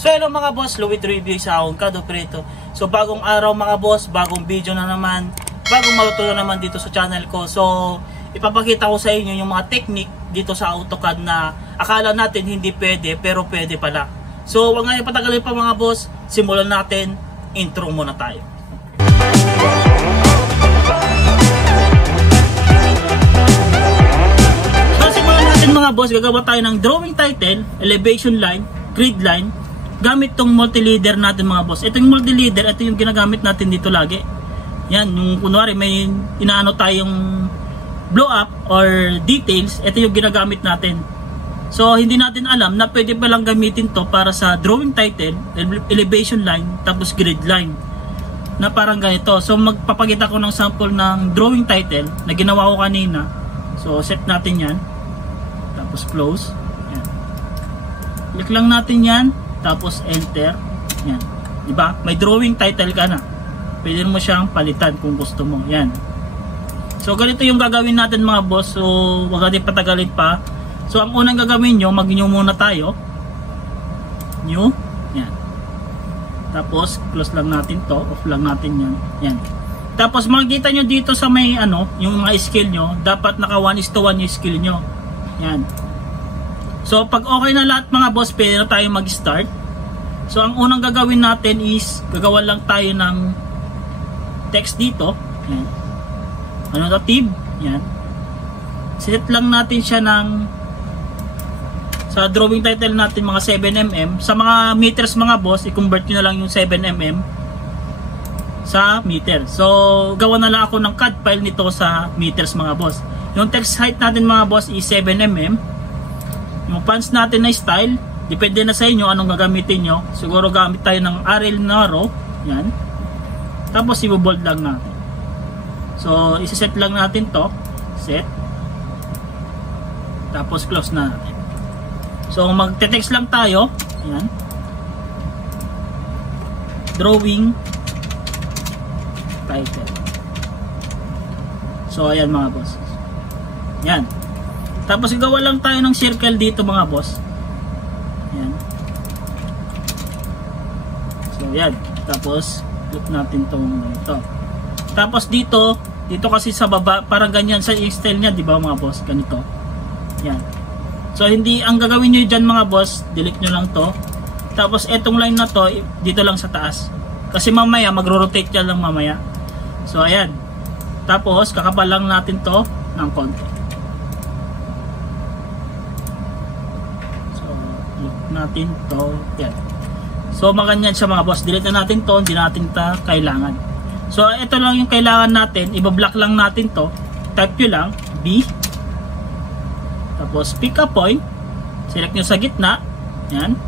So hello mga boss, Louie Review sa akong Kado Prito. So bagong araw mga boss, bagong video na naman, bagong matutunan naman dito sa channel ko. So ipapakita ko sa inyo yung mga technique dito sa AutoCAD na akala natin hindi pwede pero pwede pala. So wag nga ipatagalin pa mga boss, simulan natin, intro muna tayo. So simulan natin mga boss, gagawa tayo ng drawing title, elevation line, grid line, gamit tong multi-leader natin mga boss. Ito yung multi-leader, ito yung ginagamit natin dito lagi. Yan, yung kunwari may inaano tayong blow up or details, ito yung ginagamit natin. So hindi natin alam na pwede palang gamitin to para sa drawing title, elevation line, tapos grid line na parang ganito. So magpapakita ko ng sample ng drawing title na ginawa ko kanina. So set natin yan, tapos close. Yan. Click lang natin yan, tapos enter. Yan, diba? May drawing title ka na, pwede mo siyang palitan kung gusto mo. Yan. So ganito yung gagawin natin mga boss. So wag natin patagalin pa. So ang unang gagawin nyo, mag-new muna tayo. New. Yan. Tapos close lang natin to, off lang natin yan. Yan. Tapos makikita nyo dito sa may ano, yung mga skill nyo, dapat naka 1:1 yung skill nyo. Yan. So pag okay na lahat mga boss, pwede na tayo mag-start. So ang unang gagawin natin is gagawa lang tayo ng text dito. Yan. Annotative. Yan. Set lang natin siya ng, sa drawing title natin mga 7mm. Sa mga meters mga boss, i-convert nyo na lang yung 7mm sa meter. So gawa na lang ako ng CAD file nito sa meters mga boss. Yung text height natin mga boss is 7mm. Yung fonts natin na style, depende na sa inyo anong gagamitin nyo. Siguro gamit tayo ng RL Narrow. Yan. Tapos i-bold lang natin. So isa-set lang natin to. Set. Tapos close na natin. So magte-text lang tayo. Yan. Drawing title. So ayan mga boss. Yan. Tapos gagawa lang tayo ng circle dito mga boss. Yan. So yan. Tapos click natin tong ito. Tapos dito kasi sa baba, parang ganyan sa style niya, di ba mga boss? Ganito. Yan. So hindi, ang gagawin niyo diyan mga boss, delete niyo lang to. Tapos etong line na to dito lang sa taas. Kasi mamaya magro-rotate yan lang mamaya. So ayan. Tapos kakapal lang natin to ng konti. Natin to, yan. So maganyan siya mga boss, delete na natin to, hindi natin ta kailangan. So ito lang yung kailangan natin, i-block lang natin to, type nyo lang B, tapos pick a point, select nyo sa gitna, yan,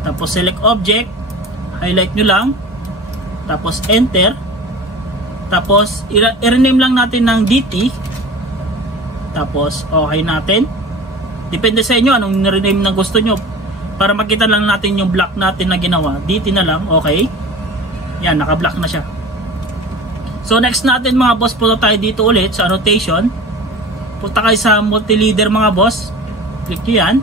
tapos select object, highlight nyo lang, tapos enter, tapos i-rename lang natin ng DT, tapos okay natin. Depende sa inyo anong rename na gusto nyo. Para makita lang natin yung block natin na ginawa, DT na lang, okay. Yan, naka-block na siya. So next natin mga boss, punta tayo dito ulit sa annotation. Punta kayo sa multi-leader mga boss. Click nyo yan.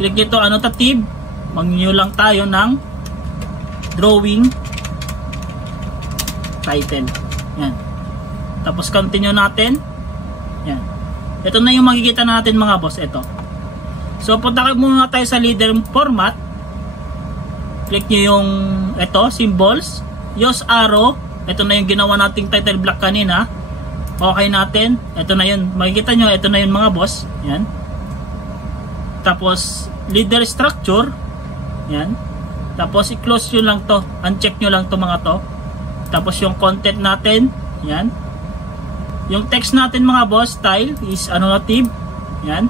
Click nyo ito, annotative. Mag-new lang tayo ng drawing title. Yan. Tapos continue natin. Yan. Ito na yung makikita natin mga boss, ito. So punta kayo muna tayo sa leader format. Click nyo yung ito, symbols, use arrow. Ito na yung ginawa nating title block kanina. Okay natin. Ito na yun, makikita nyo, ito na yun mga boss. Yan. Tapos leader structure. Yan. Tapos i-close nyo lang to, uncheck nyo lang to mga to. Tapos yung content natin. Yan. Yung text natin mga boss, style is annotative. Yan.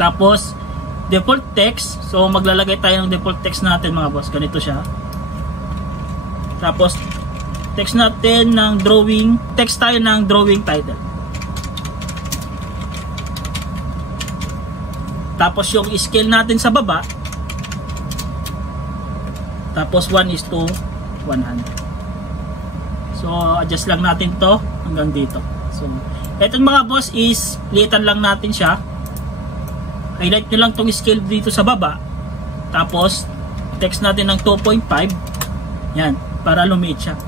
Tapos default text, so maglalagay tayo ng default text natin mga boss, ganito siya. Tapos text natin ng drawing, text tayo ng drawing title. Tapos yung scale natin sa baba, tapos 1:100. So adjust lang natin to hanggang dito. So etong mga boss is litan lang natin siya. Highlight nyo lang tong scale dito sa baba. Tapos text natin ng 2.5. Yan, para lumiit siya.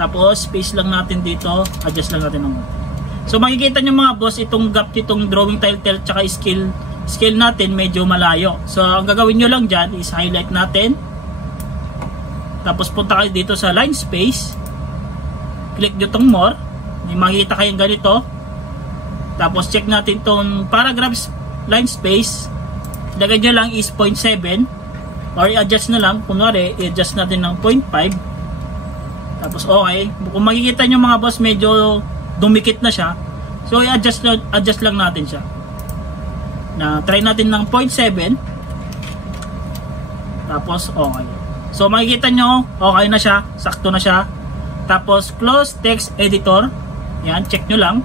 Tapos space lang natin dito, adjust lang natin ng konti. So makikita nyo mga boss, itong gap nitong drawing title tsaka scale natin medyo malayo. So ang gagawin nyo lang dyan is highlight natin. Tapos punta kayo dito sa line space. Click nyo itong more. May makikita kayong ganito. Tapos check natin itong paragraphs line space. Lagay nyo lang is 0.7. Or i-adjust na lang. Kunwari, i-adjust natin ng 0.5. Tapos okay. Kung makikita nyo mga boss, medyo dumikit na siya. So i-adjust lang natin siya. Try natin ng 0.7. Tapos okay. So makikita nyo, okay na siya. Sakto na siya. Tapos close text editor. Yan, check nyo lang.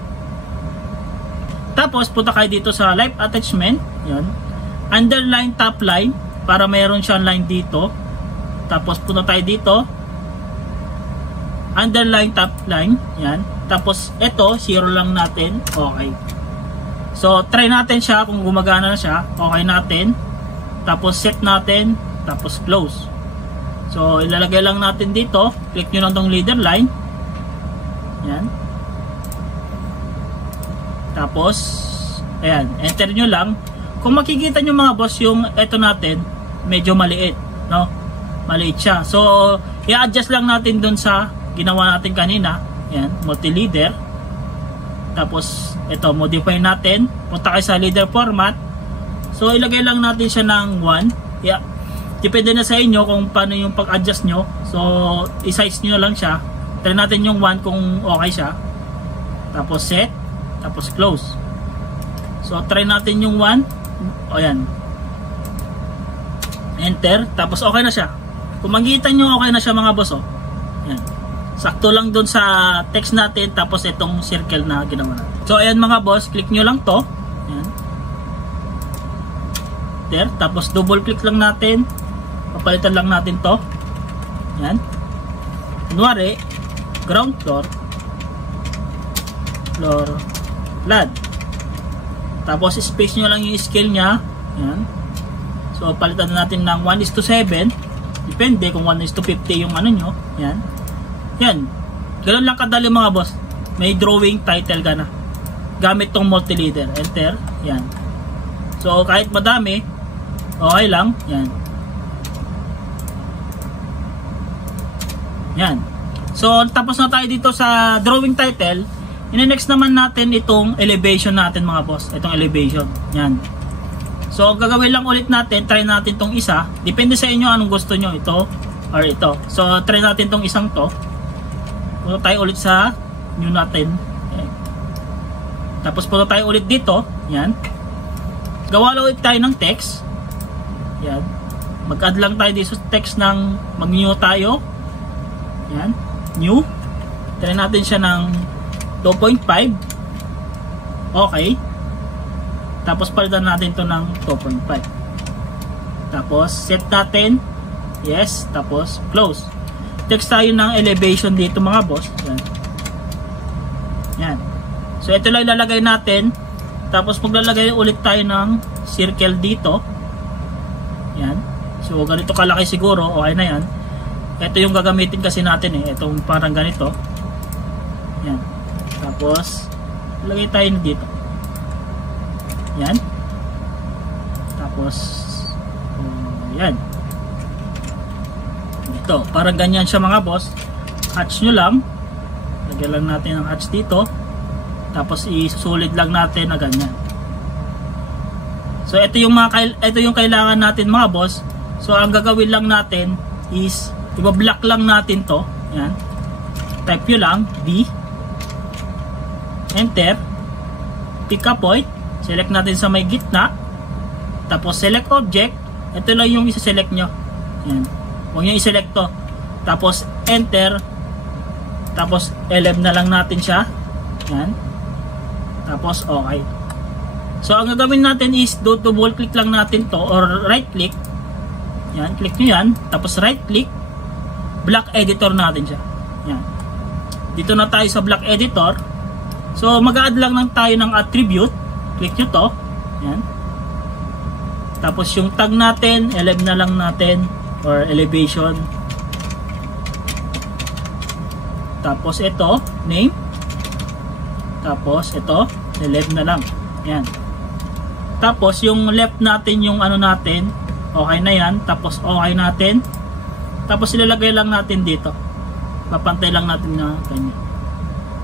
Tapos punta kayo dito sa live attachment. Yan. Underline top line. Para mayroon siyang line dito. Tapos punta tayo dito. Underline top line. Yan. Tapos ito, 0 lang natin. Okay. So try natin siya kung gumagana na siya. Okay natin. Tapos set natin. Tapos close. So ilalagay lang natin dito. Click nyo lang tong leader line. Yan. Tapos ayan, enter nyo lang. Kung makikita nyo mga boss, yung ito natin medyo maliit, no? Maliit siya. So i-adjust lang natin dun sa ginawa natin kanina. Yan, multi-leader. Tapos ito, modify natin. Punta kayo sa leader format. So ilagay lang natin siya ng 1. Yeah. Depende na sa inyo kung paano yung pag-adjust nyo. So i-size nyo lang siya. Try natin yung 1 kung okay siya. Tapos set. Tapos close. So try natin yung 1. O yan. Enter. Tapos okay na siya. Kung makikita nyo, okay na siya mga boss. Yan. Sakto lang dun sa text natin. Tapos itong circle na ginawa natin. So ayan mga boss, click nyo lang to. Yan. There. Tapos double click lang natin. Papalitan lang natin to. Yan. Kunwari, ground floor. Floor. Flat. Tapos space nyo lang yung scale nya. Yan. So palitan natin ng 1:7. Depende kung 1:50 yung ano nyo. Yan. Yan. Ganun lang kadali mga boss. May drawing title ka na. Gamit tong multi-leader. Enter. Yan. So kahit madami, okay lang. Yan. Yan. So tapos na tayo dito sa drawing title. Ine-next naman natin itong elevation natin mga boss. Itong elevation. Yan. So gagawin lang ulit natin. Try natin tong isa. Depende sa inyo anong gusto nyo. Ito or ito. So try natin tong isang to. Punta tayo ulit sa new natin. Okay. Tapos punta tayo ulit dito. Yan. Gawa ulit tayo ng text. Yan. Mag-add lang tayo dito sa text ng mag-new tayo. Yan. New. Try natin siya ng 2.5. Okay. Tapos palitan natin to ng 2.5. Tapos set natin. Yes. Tapos close. Text tayo ng elevation dito mga boss. Yan. Yan. So ito lang ilalagay natin. Tapos maglalagay ulit tayo ng circle dito. Yan. So ganito kalaki siguro. Okay na yan. Ito yung gagamitin kasi natin eh. Itong parang ganito. Yan. Tapos ilagay tayo dito. Yan. Tapos yan. Dito, parang ganyan siya mga boss. Hatch nyo lang. Lagyan lang natin ang hatch dito. Tapos isusulit lang natin na ganyan. So ito yung kailangan natin mga boss. So ang gagawin lang natin is i-block lang natin to. Yan. Type nyo lang D. Enter. Pick a point. Select natin sa may gitna. Tapos select object. Ito lang yung isa-select nyo. Yan. Huwag nyo i-select to. Tapos enter. Tapos 11 na lang natin siya. Yan. Tapos okay. So ang gagawin natin is double click lang natin to or right click. Yan. Click nyo yan. Tapos right click. Block editor natin siya. Yan. Dito na tayo sa block editor. So mag-add lang tayo ng attribute. Click nyo to. Yan. Tapos yung tag natin, eleve na lang natin or elevation. Tapos ito, name. Tapos ito, eleve na lang. Yan. Tapos yung left natin yung ano natin, okay na yan. Tapos okay natin. Tapos ilalagay lang natin dito. Papantay lang natin na ganyan.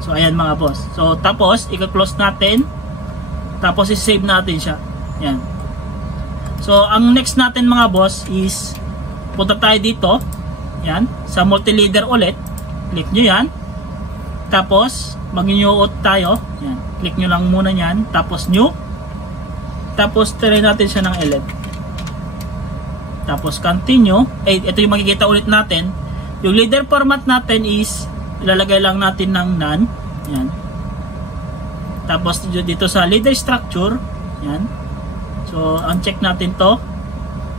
So ayan mga boss. So tapos i-close natin. Tapos i-save natin siya. Yan. So ang next natin mga boss is punta tayo dito. Yan, sa multi-leader ulit. Click nyo yan. Tapos mag-new tayo. Yan. Click nyo lang muna yan. Tapos new. Tapos try natin siya ng 11. Tapos continue. Ito yung makikita ulit natin. Yung leader format natin is ilalagay lang natin ng none. Yan. Tapos dito sa leader structure. Yan. So uncheck natin to.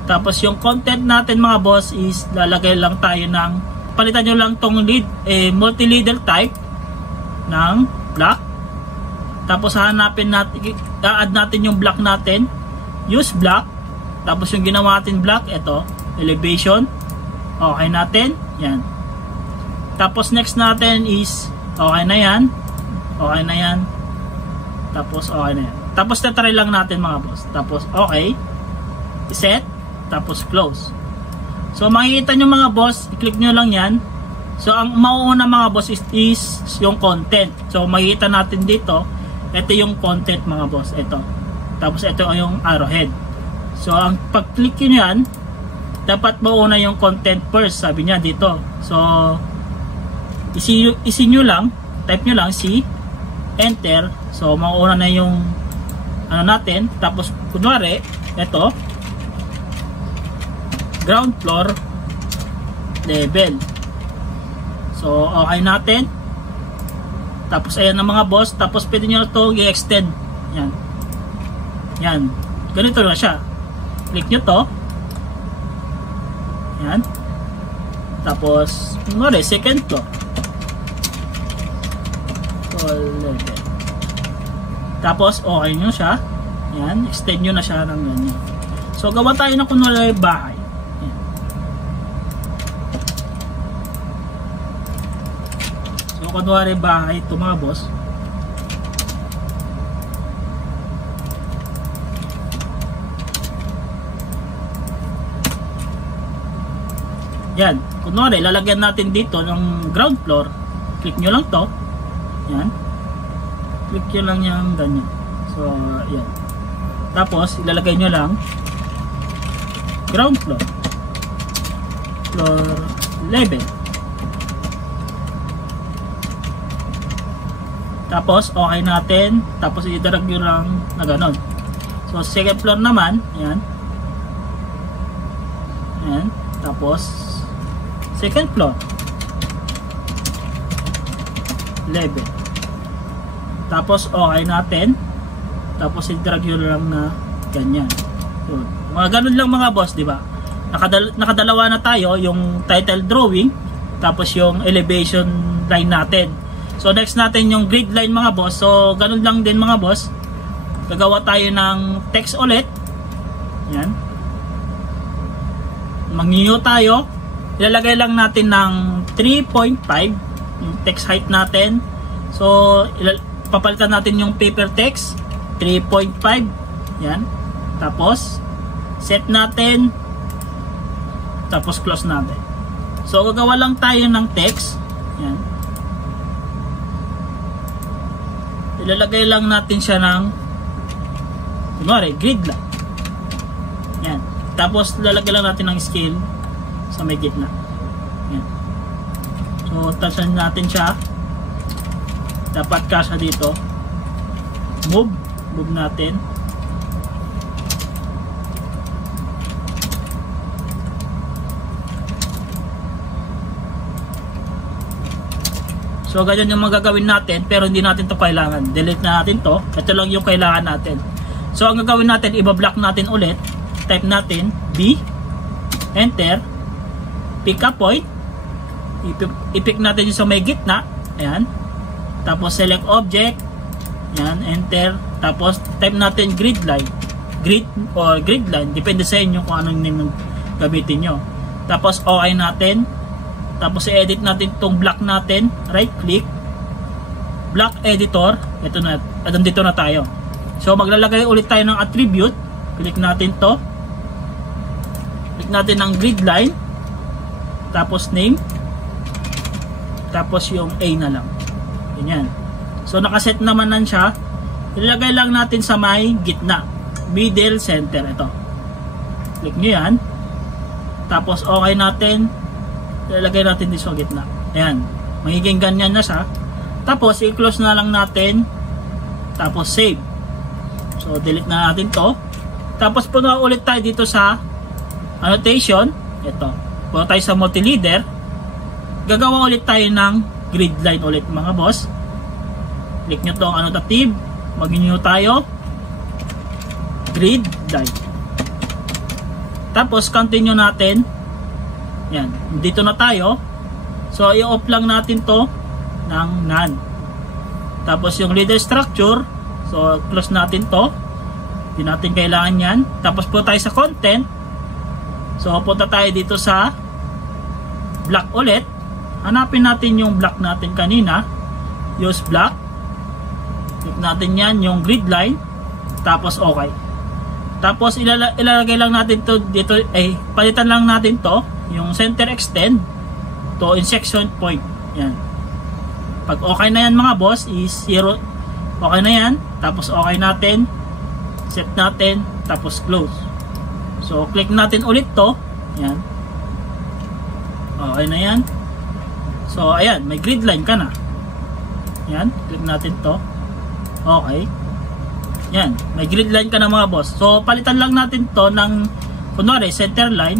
Tapos yung content natin mga boss is lalagay lang tayo ng, palitan nyo lang tong lead, multi-leader type ng block. Tapos hanapin natin, add natin yung block natin, use block. Tapos yung ginawa natin block, ito, elevation. Okay natin, yan. Tapos next natin is, okay na yan. Okay na yan. Tapos okay na yan. Tapos tatry lang natin mga boss. Tapos okay. Set. Tapos close. So makikita nyo mga boss, i-click nyo lang yan. So ang mauuna mga boss is yung content. So makikita natin dito, ito yung content mga boss. Ito. Tapos ito yung arrowhead. So ang pag-click nyo yan, dapat mauna yung content first. Sabi niya dito. So isi nyo lang, type nyo lang C, enter. So mauna na yung ano natin. Tapos kunwari, ito, ground floor level. So okay natin. Tapos ayan ang mga boss. Tapos pwede nyo na ito i-extend. Yan. Yan. Ganito na siya. Click nyo to. Yan. Tapos kunwari second floor level. Tapos okay nyo siya. Yan. Extend nyo na siya ng ganyan. So gawa tayo ng kunwari bahay. Kunwari bahay ito mga boss. Yan. Kunwari lalagyan natin dito ng ground floor. Click nyo lang to. Yan. Click nyo lang yung ganyan. So yan. Tapos ilalagay nyo lang ground floor level. Tapos okay natin. Tapos i-drag nyo lang na ganon. So second floor naman. Ayan. Ayan. Tapos second floor level. Tapos okay natin. Tapos i-drag nyo lang na ganyan. So, mga ganon lang mga boss, di ba? Nakadalawa na tayo, yung title drawing, tapos yung elevation line natin. So next natin yung grid line mga boss. So ganun lang din mga boss. Gagawa tayo ng text ulit. Yan. Mag-new tayo. Ilalagay lang natin ng 3.5 yung text height natin. So papalitan natin yung paper text 3.5. Yan. Tapos set natin. Tapos close natin. So gagawa lang tayo ng text. Yan. Ilalagay lang natin siya ng kunwari, grid lang. Yan. Tapos lalagay lang natin ng scale sa may gitna. Yan. So tasan natin siya. Dapat kasya dito. Move natin. So ganyan yung magagawin natin, pero hindi natin to kailangan. Delete na natin to. Ito lang yung kailangan natin. So ang gagawin natin, iba-block natin ulit. Type natin B, enter, pick a point. I-pick natin yung sa may gitna. Ayan. Tapos select object. Ayan, enter. Tapos type natin grid line. grid or grid line, depende sa inyo kung anong name gamitin nyo. Tapos okay natin, tapos i-edit natin itong block natin, right click, block editor, ito na, dito na tayo. So maglalagay ulit tayo ng attribute, click natin to, click natin ng grid line, tapos name, tapos yung A na lang, ganyan. So nakaset naman nan siya, ilagay lang natin sa may gitna, middle center, ito, click nyo yan, tapos okay natin, ilagay natin dito sa gitna, ayan, magiging ganyan na siya. Tapos i-close na lang natin, tapos save. So delete na natin to, tapos punta ulit tayo dito sa annotation, ito, punta tayo sa multi-leader, gagawa ulit tayo ng grid line ulit mga boss. Click nyo to ang annotative, mag-new tayo, grid line, tapos continue natin, yan, dito na tayo. So i-off lang natin to ng none. Tapos yung leader structure, so close natin to, hindi natin kailangan yan. Tapos po tayo sa content, so punta tayo dito sa block ulit, hanapin natin yung block natin kanina, use block, click natin yan, yung grid line, tapos okay. Tapos ilalagay lang natin to dito, palitan lang natin to, yung center extend to intersection point, yan. Pag okay na yan mga boss is 0, okay na yan, tapos okay natin, set natin, tapos close. So click natin ulit to, yan, okay na yan. So ayan, may grid line ka na, yan, click natin to, okay, yan, may grid line ka na mga boss. So palitan lang natin to ng kunwari center line,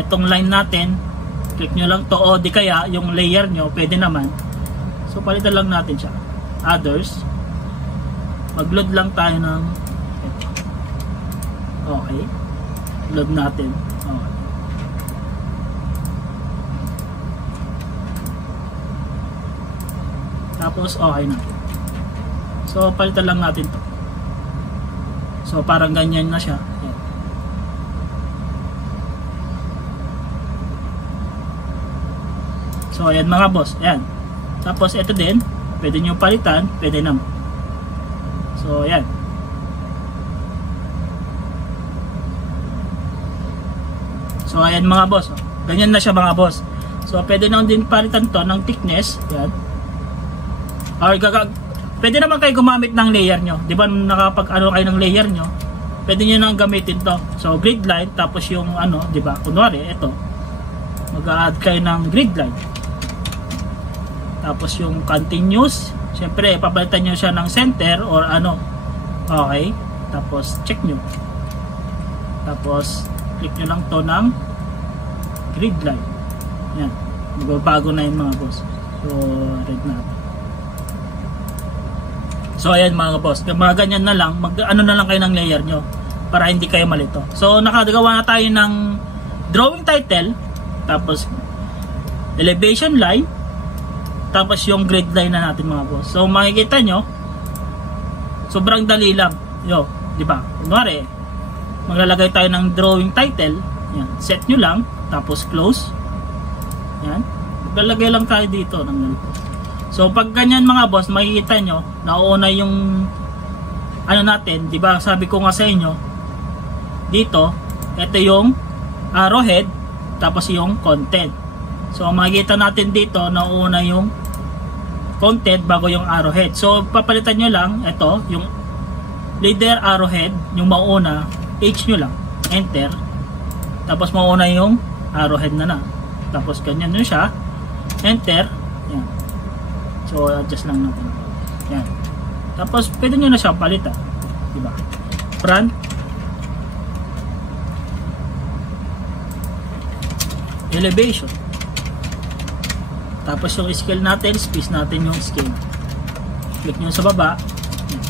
itong line natin, click nyo lang to, o di kaya yung layer nyo, pwede naman. So palitan lang natin siya, others, mag-load lang tayo ng okay, load natin, okay. Tapos okay na. So palitan lang natin to. So parang ganyan na siya. Ayan. So ayan mga boss, ayan. Tapos ito din, pwede nyo palitan, pwede naman. So ayan. So ayan mga boss, ganyan na siya mga boss. So pwede naman din palitan to ng thickness, ayan. Or pwede naman kayo gumamit ng layer nyo, di ba nakapag ano kayo ng layer nyo, pwede nyo nang gamitin to. So grid line, tapos yung ano, di ba, kunwari ito, mag-add kayo ng grid line, tapos yung continuous, syempre papalitan nyo siya ng center or ano, okay, tapos check nyo, tapos click nyo lang to ng grid line, yan, magbabago na yun mga boss. So red natin. So ayan mga boss, mga ganyan na lang, ano na lang kayo ng layer nyo para hindi kayo malito. So nakagawa na tayo ng drawing title, tapos elevation line, tapos yung grid line na natin mga boss. So makikita nyo, sobrang dali lang. Yo, di ba? Kunwari, maglalagay tayo ng drawing title, yan, set nyo lang, tapos close. Yan, maglalagay lang tayo dito ng ganito. So pag ganyan mga boss, makikita nyo, nauuna yung ano natin, di ba? Sabi ko nga sa inyo, dito, ito yung arrowhead, tapos yung content. So makikita natin dito, nauuna yung content bago yung arrowhead. So papalitan nyo lang, ito, yung leader arrowhead, yung mauna, H nyo lang, enter, tapos mauna yung arrowhead na. Tapos ganyan nyo siya, enter, yan. So adjust lang natin. Yan. Tapos pwede nyo na siyang palitan, di ba? Front, elevation. Tapos yung scale natin, space natin yung scale. Click nyo sa baba. Yan.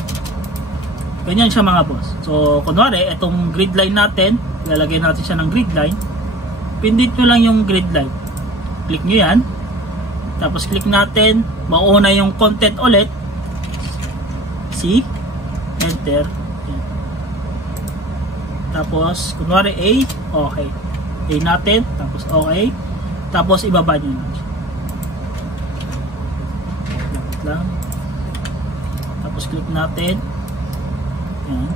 Ganyan siya mga boss. So kunwari, itong grid line natin, lalagay natin siya ng grid line. Pindit nyo lang yung grid line. Click nyo yan. Tapos click natin, mauna yung content ulit, C, enter, yan. Tapos, kunwari A, okay. A natin, tapos okay. Tapos, ibaba nyo lang. Lang. Tapos, click natin. Yan.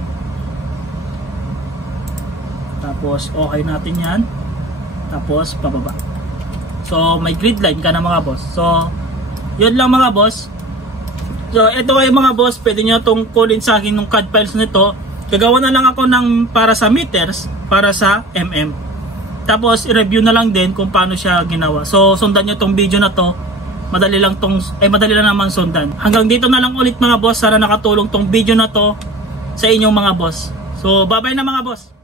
Tapos, okay natin yan. Tapos, pababa. So, may grid line ka na mga boss. So, yun lang mga boss. So, ito kayo mga boss, pwede nyo itong kunin sa akin ng CAD files nito. Gagawa na lang ako ng para sa meters, para sa mm. Tapos, i-review na lang din kung paano siya ginawa. So, sundan nyo itong video na to. Madali lang naman sundan. Hanggang dito na lang ulit mga boss. Sana nakatulong tong video na to sa inyong mga boss. So, bye-bye na mga boss.